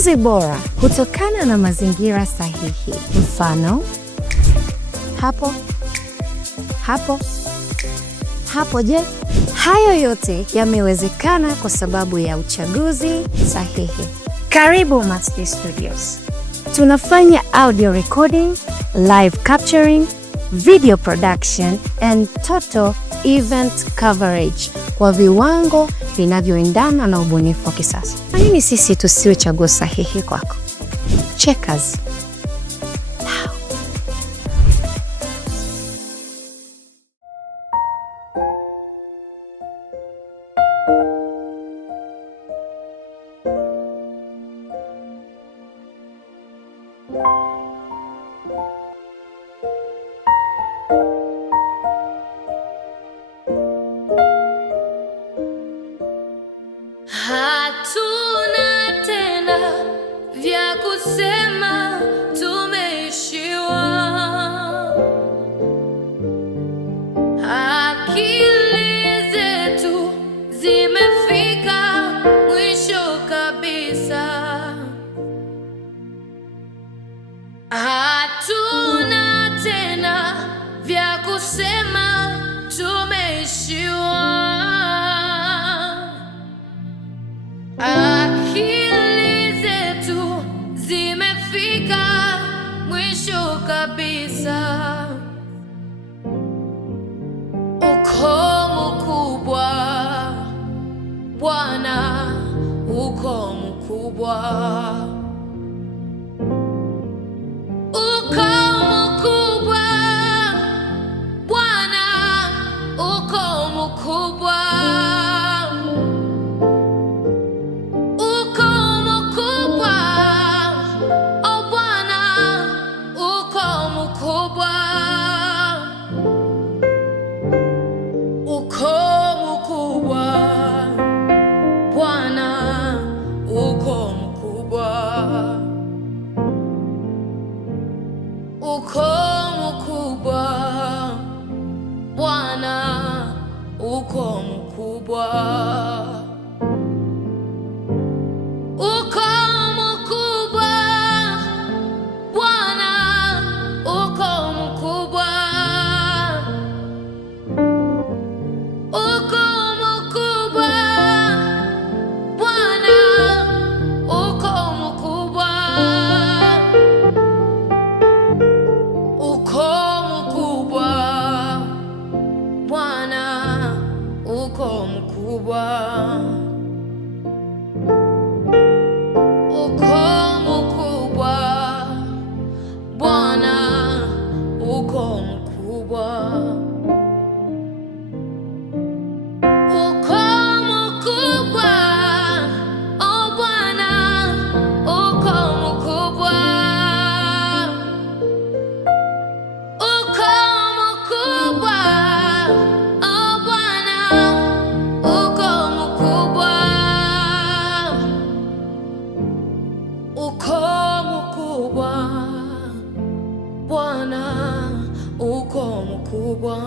Kazi bora hutokana na mazingira sahihi. Mfano, hapo, hapo, hapo. Je, hayo yote yamewezekana kwa sababu ya uchaguzi sahihi. Karibu Masti Studios. Tunafanya audio recording, live capturing, video production and total event coverage kwa viwango vinavyoendana na ubunifu wa kisasa. Kwa nini sisi tusiwe chaguo sahihi kwako? Checkers. Hatuna tena vya kusema, tumeishiwa. Akili zetu zimefika mwisho kabisa. Hatuna tena vya kusema, tumeishiwa. Akili zetu zimefika mwisho kabisa. Uko mkubwa Bwana, uko mkubwa. Uko mkubwa Bwana, uko mkubwa. Uko mkubwa Bwana, uko mkubwa. Uko mkubwa Bwana, uko mkubwa. Uko mkubwa Bwana, uko mkubwa. Uko mkubwa Bwana, uko mkubwa. Uko mkubwa Bwana, uko mkubwa. Uko mkubwa, oh Bwana, uko mkubwa. Uko mkubwa, oh Bwana, uko mkubwa. Uko mkubwa Bwana, uko mkubwa.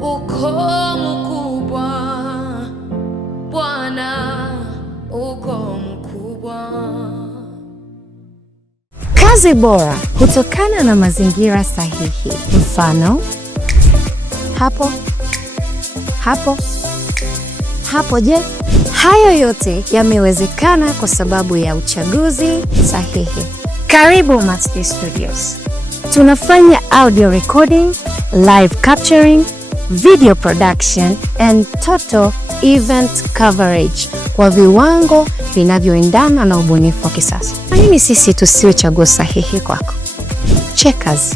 Uko mkubwa Bwana, uko mkubwa. Kazi bora hutokana na mazingira sahihi. Mfano, hapo, hapo, hapo. Je, hayo yote yamewezekana kwa sababu ya uchaguzi sahihi. Karibu Masti Studios. Tunafanya audio recording, live capturing, video production and total event coverage kwa viwango vinavyoendana na ubunifu wa kisasa. Kwa nini sisi tusiwe chaguo sahihi kwako? Checkers.